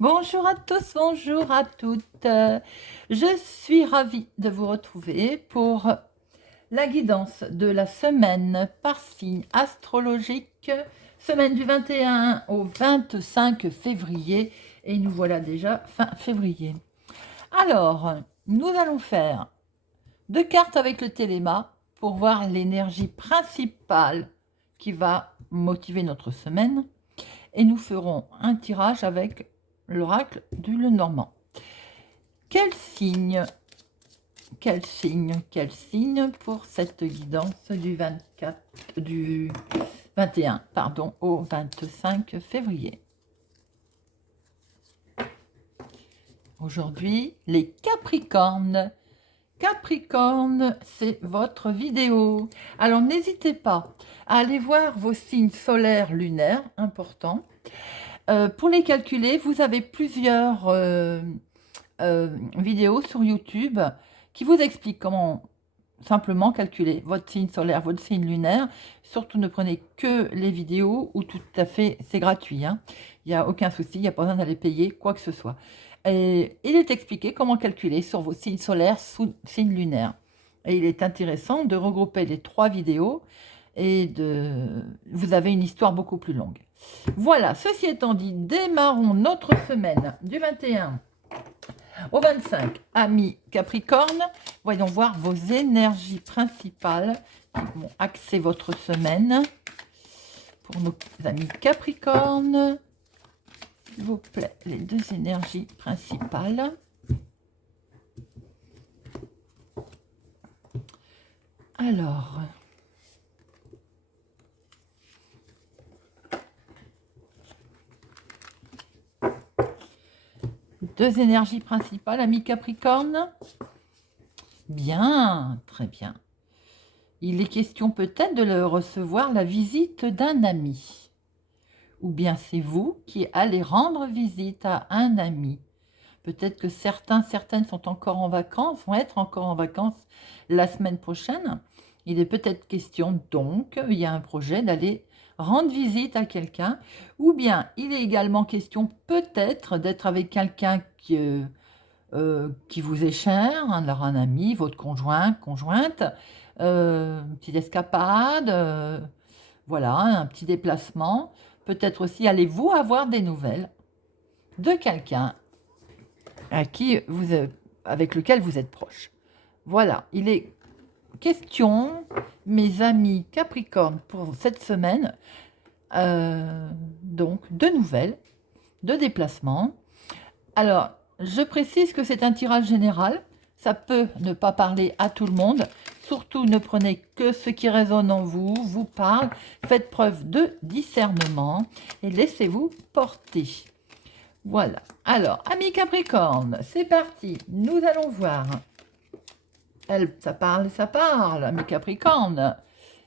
Bonjour à tous, bonjour à toutes. Je suis ravie de vous retrouver pour la guidance de la semaine par signe astrologique, semaine du 21 au 25 février, et nous voilà déjà fin février. Alors, nous allons faire 2 cartes avec le téléma pour voir l'énergie principale qui va motiver notre semaine, et nous ferons un tirage avec l'oracle du Lenormand. Quel signe pour cette guidance du 21 au 25 février. Aujourd'hui, les Capricornes. Capricorne, c'est votre vidéo. Alors n'hésitez pas à aller voir vos signes solaires lunaires, importants. Pour les calculer, vous avez plusieurs vidéos sur YouTube qui vous expliquent comment simplement calculer votre signe solaire, votre signe lunaire. Surtout ne prenez que les vidéos où tout à fait c'est gratuit. Il n'y a aucun souci, il n'y a pas besoin d'aller payer quoi que ce soit. Et il est expliqué comment calculer sur vos signes solaires sous signe lunaire. Et il est intéressant de regrouper les 3 vidéos et vous avez une histoire beaucoup plus longue. Voilà, ceci étant dit, démarrons notre semaine du 21 au 25, amis Capricorne. Voyons voir vos énergies principales qui vont axer votre semaine. Pour nos amis Capricorne, s'il vous plaît, les 2 énergies principales. Alors, deux énergies principales, amis Capricorne. Bien, très bien. Il est question peut-être de recevoir la visite d'un ami. Ou bien c'est vous qui allez rendre visite à un ami. Peut-être que certaines sont encore en vacances, vont être encore en vacances la semaine prochaine. Il est peut-être question donc, il y a un projet d'aller rendre visite à quelqu'un. Ou bien il est également question peut-être d'être avec quelqu'un qui vous est cher, alors un ami, votre conjoint, conjointe, une petite escapade, voilà, un petit déplacement. Peut-être aussi allez-vous avoir des nouvelles de quelqu'un avec lequel vous êtes proche. Voilà, il est question, mes amis Capricorne, pour cette semaine, donc de nouvelles, de déplacements. Alors, je précise que c'est un tirage général, ça peut ne pas parler à tout le monde. Surtout, ne prenez que ce qui résonne en vous, vous parle. Faites preuve de discernement et laissez-vous porter. Voilà. Alors, amis Capricorne, c'est parti. Nous allons voir. Ça parle, amis Capricorne.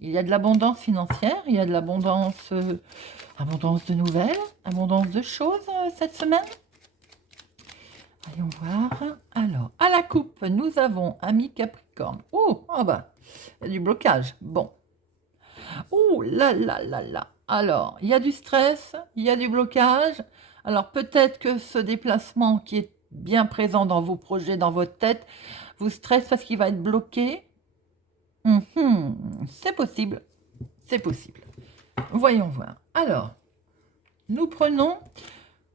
Il y a de l'abondance financière, il y a de l'abondance abondance de nouvelles, abondance de choses cette semaine. Voyons voir. Alors, à la coupe, nous avons amis Capricorne. Oh, bah, il y a du blocage. Bon. Oh là là là là. Alors, il y a du stress, il y a du blocage. Alors, peut-être que ce déplacement qui est bien présent dans vos projets, dans votre tête, vous stresse parce qu'il va être bloqué. C'est possible. C'est possible. Voyons voir. Alors, nous prenons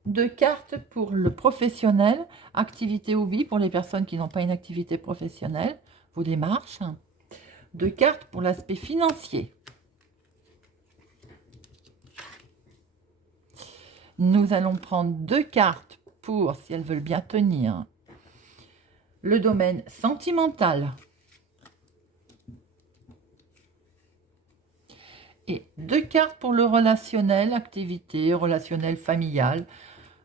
2 cartes pour le professionnel, activité ou vie pour les personnes qui n'ont pas une activité professionnelle, vos démarches. 2 cartes pour l'aspect financier. Nous allons prendre 2 cartes pour, si elles veulent bien tenir, le domaine sentimental. Et 2 cartes pour le relationnel, activité, relationnel familial,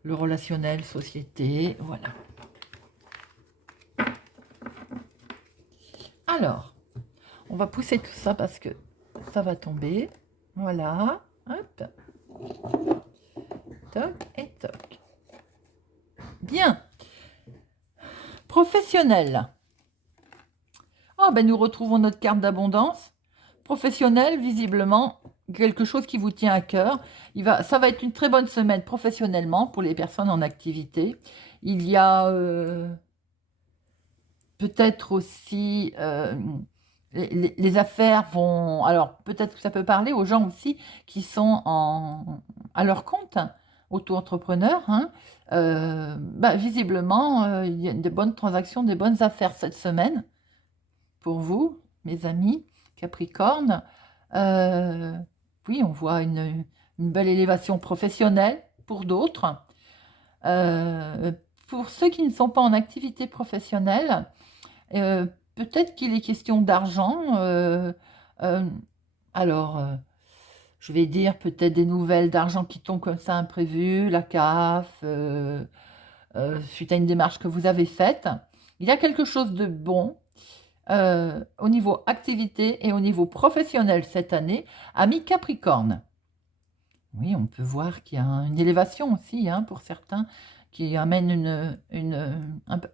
le relationnel société, voilà. Alors, on va pousser tout ça parce que ça va tomber. Voilà, hop. Toc et toc. Bien. Professionnel. Oh, ben nous retrouvons notre carte d'abondance. Professionnel, visiblement, quelque chose qui vous tient à cœur. Ça va être une très bonne semaine professionnellement pour les personnes en activité. Il y a peut-être aussi les affaires vont... Alors peut-être que ça peut parler aux gens aussi qui sont à leur compte, hein, auto-entrepreneurs. Hein. Visiblement, il y a de bonnes transactions, des bonnes affaires cette semaine pour vous, mes amis Capricorne. Euh, oui, on voit une belle élévation professionnelle pour d'autres. Euh, pour ceux qui ne sont pas en activité professionnelle, euh, peut-être qu'il est question d'argent. Euh, alors, je vais dire peut-être des nouvelles d'argent qui tombent comme ça imprévues, la CAF, suite à une démarche que vous avez faite. Il y a quelque chose de bon au niveau activité et au niveau professionnel cette année, ami Capricorne. Oui, on peut voir qu'il y a une élévation aussi, hein, pour certains qui amène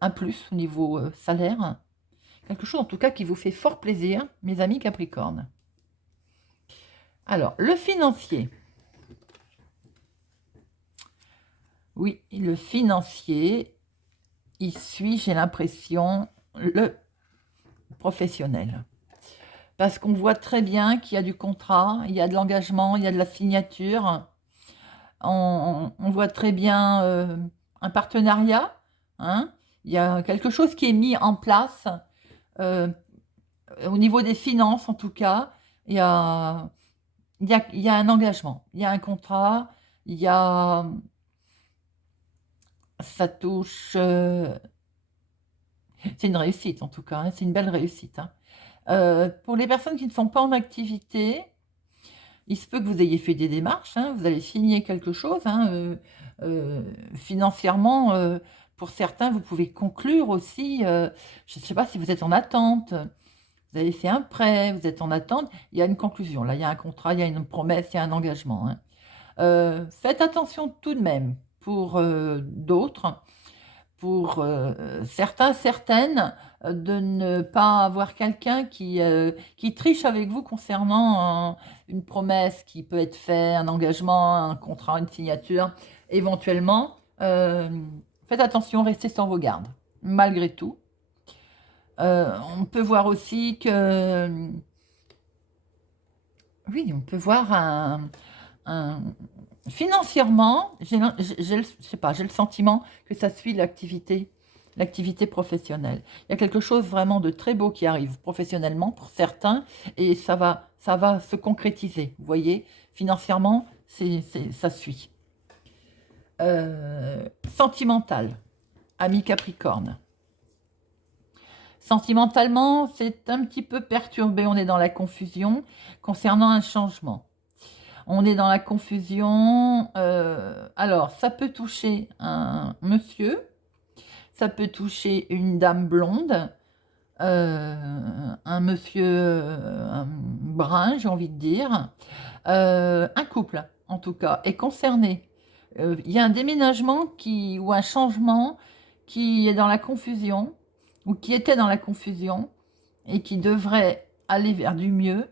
un plus au niveau salaire. Quelque chose en tout cas qui vous fait fort plaisir, mes amis Capricorne. Alors, le financier. Oui, le financier, il suit, j'ai l'impression, le professionnel. Parce qu'on voit très bien qu'il y a du contrat, il y a de l'engagement, il y a de la signature. On voit très bien un partenariat. Hein. Il y a quelque chose qui est mis en place euh, au niveau des finances, en tout cas. Il y a, il y a un engagement, il y a un contrat, il y a... Ça touche... c'est une réussite, en tout cas. Hein, c'est une belle réussite. Hein. Pour les personnes qui ne sont pas en activité, il se peut que vous ayez fait des démarches, hein, vous allez signer quelque chose. Hein, financièrement, pour certains, vous pouvez conclure aussi. Je ne sais pas si vous êtes en attente. Vous avez fait un prêt, vous êtes en attente. Il y a une conclusion. Là, il y a un contrat, il y a une promesse, il y a un engagement. Hein. Faites attention tout de même pour d'autres. Pour certains, certaines, de ne pas avoir quelqu'un qui triche avec vous concernant une promesse qui peut être faite, un engagement, un contrat, une signature, éventuellement. Faites attention, restez sur vos gardes, malgré tout. On peut voir aussi que... Oui, on peut voir un, financièrement, je sais pas, j'ai le sentiment que ça suit l'activité professionnelle. Il y a quelque chose vraiment de très beau qui arrive professionnellement pour certains et ça va se concrétiser. Vous voyez, financièrement, ça suit. Sentimental, ami Capricorne. Sentimentalement, c'est un petit peu perturbé, on est dans la confusion concernant un changement. On est dans la confusion. Alors, ça peut toucher un monsieur, ça peut toucher une dame blonde, un monsieur brun, j'ai envie de dire. Un couple, en tout cas, est concerné. Il y a un déménagement ou un changement qui est dans la confusion, ou qui était dans la confusion, et qui devrait aller vers du mieux.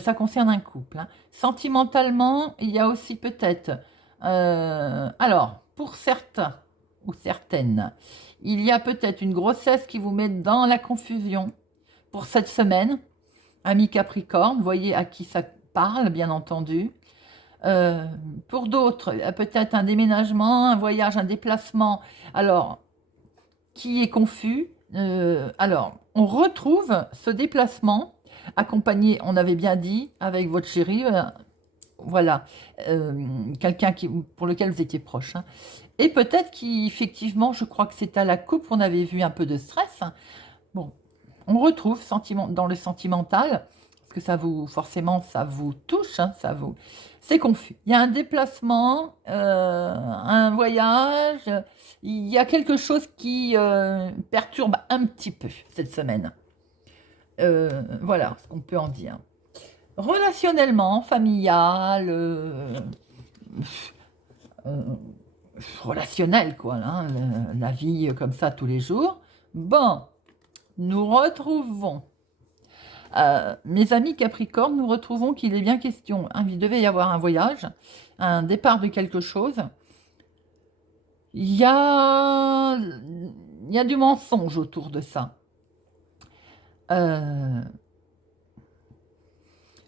Ça concerne un couple. Hein. Sentimentalement, il y a aussi peut-être... alors, pour certains ou certaines, il y a peut-être une grossesse qui vous met dans la confusion pour cette semaine. Ami Capricorne, voyez à qui ça parle, bien entendu. Pour d'autres, il y a peut-être un déménagement, un voyage, un déplacement. Alors, qui est confus. Alors, on retrouve ce déplacement accompagné, on avait bien dit, avec votre chéri, voilà, quelqu'un pour lequel vous étiez proche. Hein. Et peut-être qu'effectivement, je crois que c'est à la coupe qu'on avait vu un peu de stress. Hein. Bon, on retrouve dans le sentimental, parce que forcément, ça vous touche, hein, c'est confus. Il y a un déplacement, un voyage, il y a quelque chose qui perturbe un petit peu cette semaine. Voilà ce qu'on peut en dire. Relationnellement, familial, relationnel, quoi, hein, la vie comme ça tous les jours. Bon, nous retrouvons Mes amis Capricorne, nous retrouvons qu'il est bien question, hein, il devait y avoir un voyage, un départ de quelque chose. Il y a, il y a du mensonge autour de ça.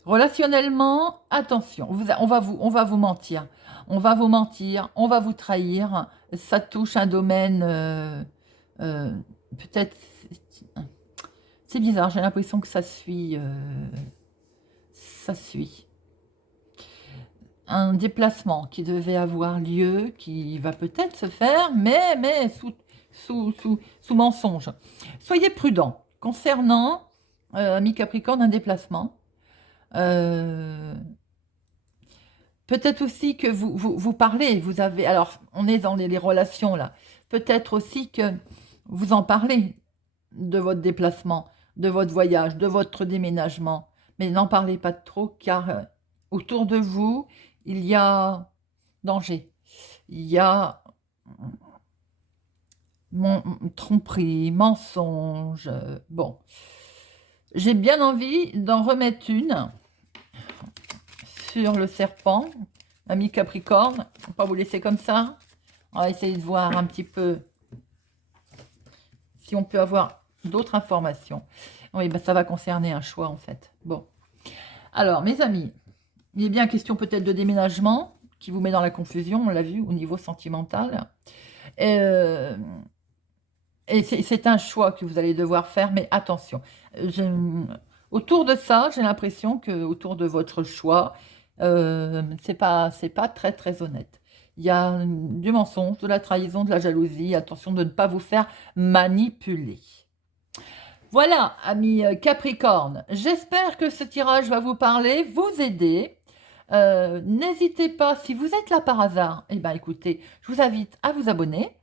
Relationnellement, attention, on va vous mentir. On va vous mentir, on va vous trahir. Ça touche un domaine, euh, peut-être, c'est bizarre, j'ai l'impression que ça suit. Ça suit. Un déplacement qui devait avoir lieu, qui va peut-être se faire, mais sous mensonge. Soyez prudents concernant, ami Capricorne, un déplacement. Peut-être aussi que vous parlez, vous avez... Alors, on est dans les relations, là. Peut-être aussi que vous en parlez de votre déplacement, de votre voyage, de votre déménagement. Mais n'en parlez pas trop, car autour de vous, il y a danger. Il y a tromperie, mensonge. Bon, j'ai bien envie d'en remettre une sur le serpent, ami Capricorne. On va pas vous laisser comme ça. On va essayer de voir un petit peu si on peut avoir d'autres informations. Oui, ben ça va concerner un choix en fait. Bon. Alors, mes amis, il est bien question peut-être de déménagement qui vous met dans la confusion, on l'a vu, au niveau sentimental. Et c'est un choix que vous allez devoir faire, mais attention. Autour de ça, j'ai l'impression que autour de votre choix, c'est pas très très honnête. Il y a du mensonge, de la trahison, de la jalousie. Attention de ne pas vous faire manipuler. Voilà, amis Capricorne, j'espère que ce tirage va vous parler, vous aider. N'hésitez pas, si vous êtes là par hasard, eh ben, écoutez, je vous invite à vous abonner,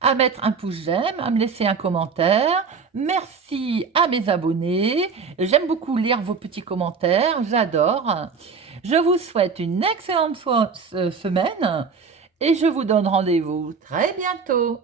à mettre un pouce j'aime, à me laisser un commentaire. Merci à mes abonnés. J'aime beaucoup lire vos petits commentaires, j'adore. Je vous souhaite une excellente semaine et je vous donne rendez-vous très bientôt.